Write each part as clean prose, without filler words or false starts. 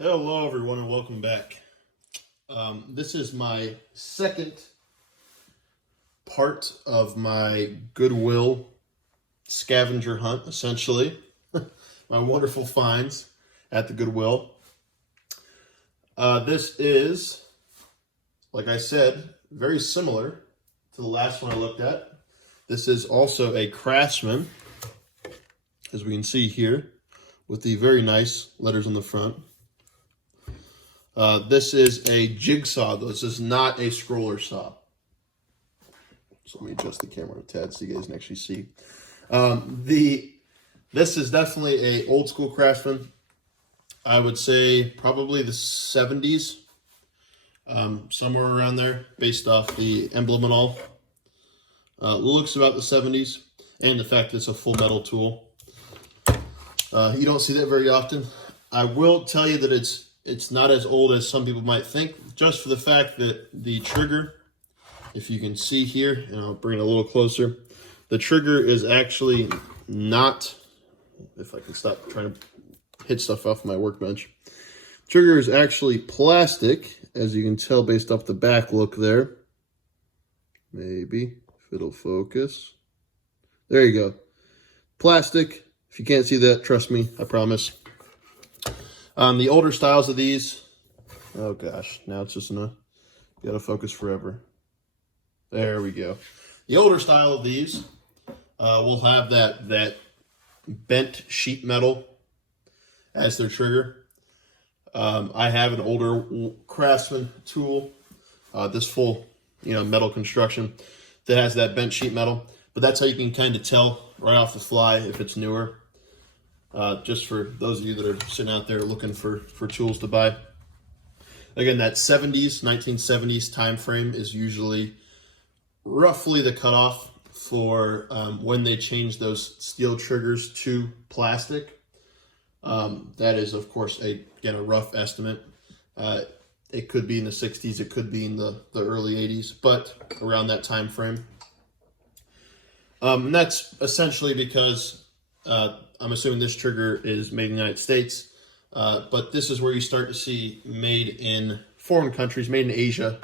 Hello, everyone, and welcome back. This is my second part of my Goodwill scavenger hunt, essentially. My wonderful finds at the Goodwill. This is, like I said, very similar to the last one I looked at. This is also a Craftsman, as we can see here, with the very nice letters on the front. This is a jigsaw. This is not a scroller saw. So let me adjust the camera a tad so you guys can actually see. This is definitely a old school Craftsman. I would say probably the 70s, somewhere around there, based off the emblem and all. Looks about the 70s, and the fact that it's a full metal tool. You don't see that very often. I will tell you that it's not as old as some people might think, just for the fact that the trigger, if you can see here, and I'll bring it a little closer, the trigger is actually not, if I can stop trying to hit stuff off my workbench. Trigger is actually plastic, as you can tell based off the back look there. Maybe, if it'll focus. There you go. Plastic. If you can't see that, trust me, I promise. The older styles of these, oh gosh, now it's just gonna gotta focus forever. There we go. The older style of these will have that bent sheet metal as their trigger. I have an older Craftsman tool, this full metal construction that has that bent sheet metal, but that's how you can kind of tell right off the fly if it's newer. Just for those of you that are sitting out there looking for tools to buy. Again, that 1970s time frame is usually roughly the cutoff for when they change those steel triggers to plastic. That is, of course, a rough estimate. It could be in the 60s, it could be in the early 80s, but around that time frame. And that's essentially because I'm assuming this trigger is made in the United States, but this is where you start to see made in foreign countries, made in Asia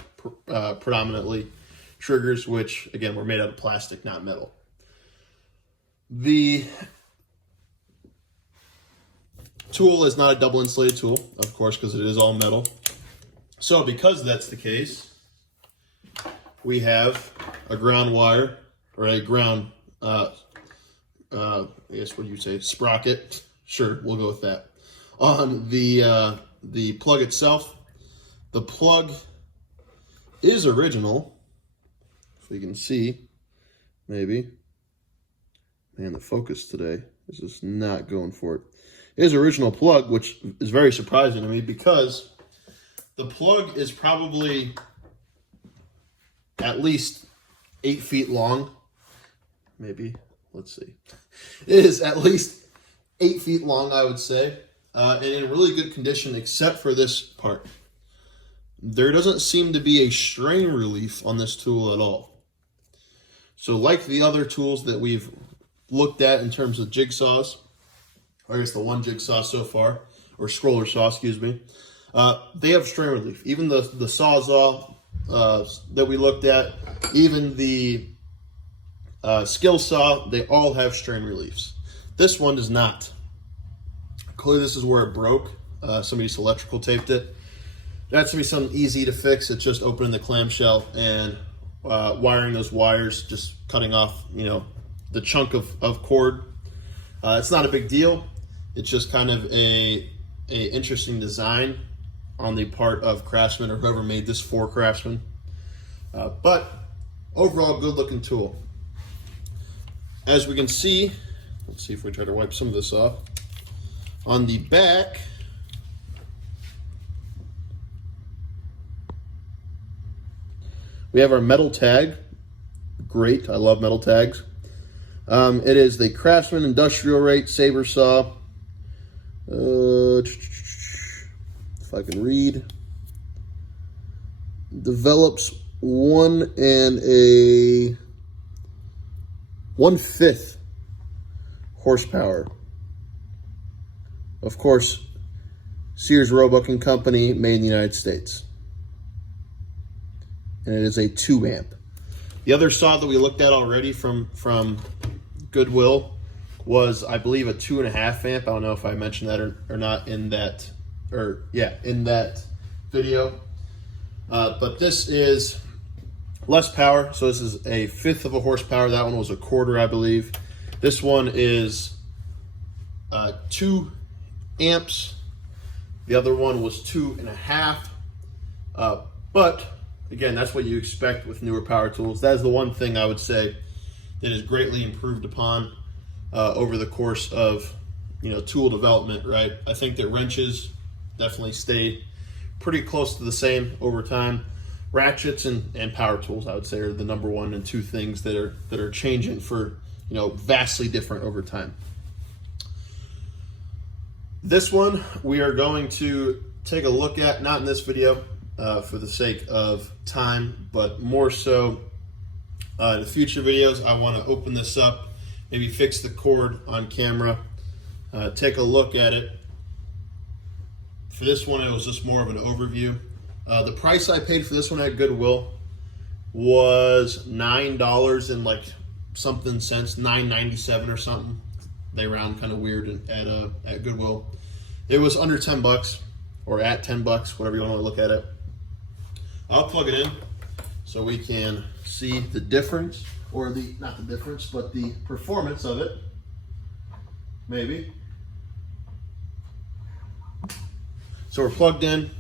predominantly, triggers which, again, were made out of plastic, not metal. The tool is not a double insulated tool, of course, because it is all metal. So because that's the case, we have a ground wire, or a ground I guess what do you say, sprocket? Sure, we'll go with that. On the plug itself, the plug is original. If you can see, maybe. Man, the focus today is just not going for it. It is original plug, which is very surprising to me because the plug is probably at least 8 feet long, maybe. Let's see. It is at least 8 feet long, I would say, and in really good condition except for this part. There doesn't seem to be a strain relief on this tool at all. So like the other tools that we've looked at in terms of jigsaws, or I guess the one jigsaw so far, or scroller saw, excuse me, they have strain relief. Even the Sawzall that we looked at, even the skill saw, they all have strain reliefs. This one does not. Clearly this is where it broke. Somebody just electrical taped it. That's gonna be something easy to fix. It's just opening the clamshell and wiring those wires, just cutting off the chunk of cord. It's not a big deal. It's just kind of a interesting design on the part of Craftsman or whoever made this for Craftsman. But overall, good looking tool. As we can see, let's see if we try to wipe some of this off. On the back, we have our metal tag. Great, I love metal tags. It is the Craftsman Industrial Rate Saber Saw. If I can read. Develops 1 1/5 horsepower. Of course, Sears Roebuck and Company, made in the United States. And it is a 2 amp. The other saw that we looked at already from Goodwill was, I believe, a 2.5 amp. I don't know if I mentioned that or not in that, in that video. But this is less power, so this is a 1/5 of a horsepower. That one was a 1/4, I believe. This one is 2 amps. The other one was 2.5. But again, that's what you expect with newer power tools. That is the one thing I would say that is greatly improved upon over the course of tool development, right? I think that wrenches definitely stay pretty close to the same over time. Ratchets and power tools, I would say, are the number 1 and 2 things that are changing for vastly different over time. This one we are going to take a look at, not in this video for the sake of time, but more so in future videos. I want to open this up, maybe fix the cord on camera, take a look at it. For this one, it was just more of an overview. The price I paid for this one at Goodwill was $9 and like something cents, $9.97 or something. They round kind of weird at Goodwill. It was under $10 or at $10, whatever you want to look at it. I'll plug it in so we can see the difference, or not the difference, but the performance of it, maybe. So we're plugged in.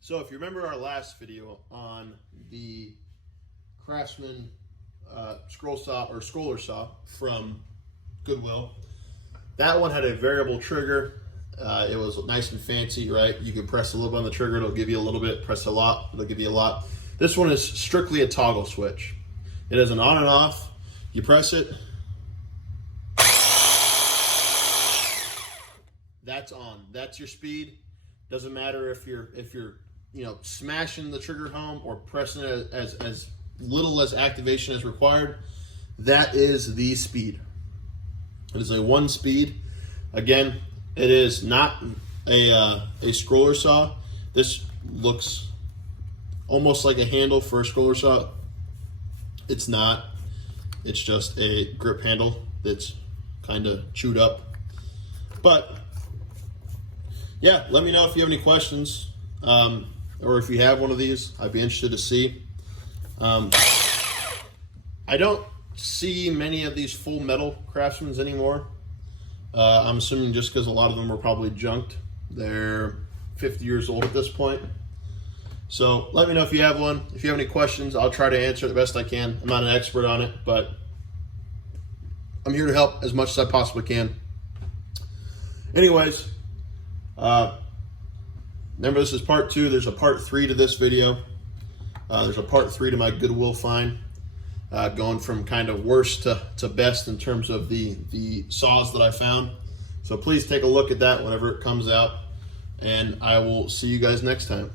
So if you remember our last video on the Craftsman scroll saw or scroller saw from Goodwill, that one had a variable trigger. It was nice and fancy, right? You can press a little bit on the trigger, it'll give you a little bit, press a lot, it'll give you a lot. This one is strictly a toggle switch. It has an on and off. You press it, that's on. That's your speed. Doesn't matter if you're smashing the trigger home or pressing it as little as activation is required. That is the speed. It is a 1 speed. Again, it is not a scroller saw. This looks almost like a handle for a scroller saw. It's not. It's just a grip handle that's kind of chewed up. But yeah, let me know if you have any questions. Or if you have one of these, I'd be interested to see. I don't see many of these full metal Craftsmans anymore. I'm assuming just because a lot of them were probably junked. They're 50 years old at this point. So let me know if you have one. If you have any questions, I'll try to answer the best I can. I'm not an expert on it, but I'm here to help as much as I possibly can. Anyways, remember, this is part 2. There's a part 3 to this video. There's a part 3 to my Goodwill find, going from kind of worst to best in terms of the saws that I found. So please take a look at that whenever it comes out, and I will see you guys next time.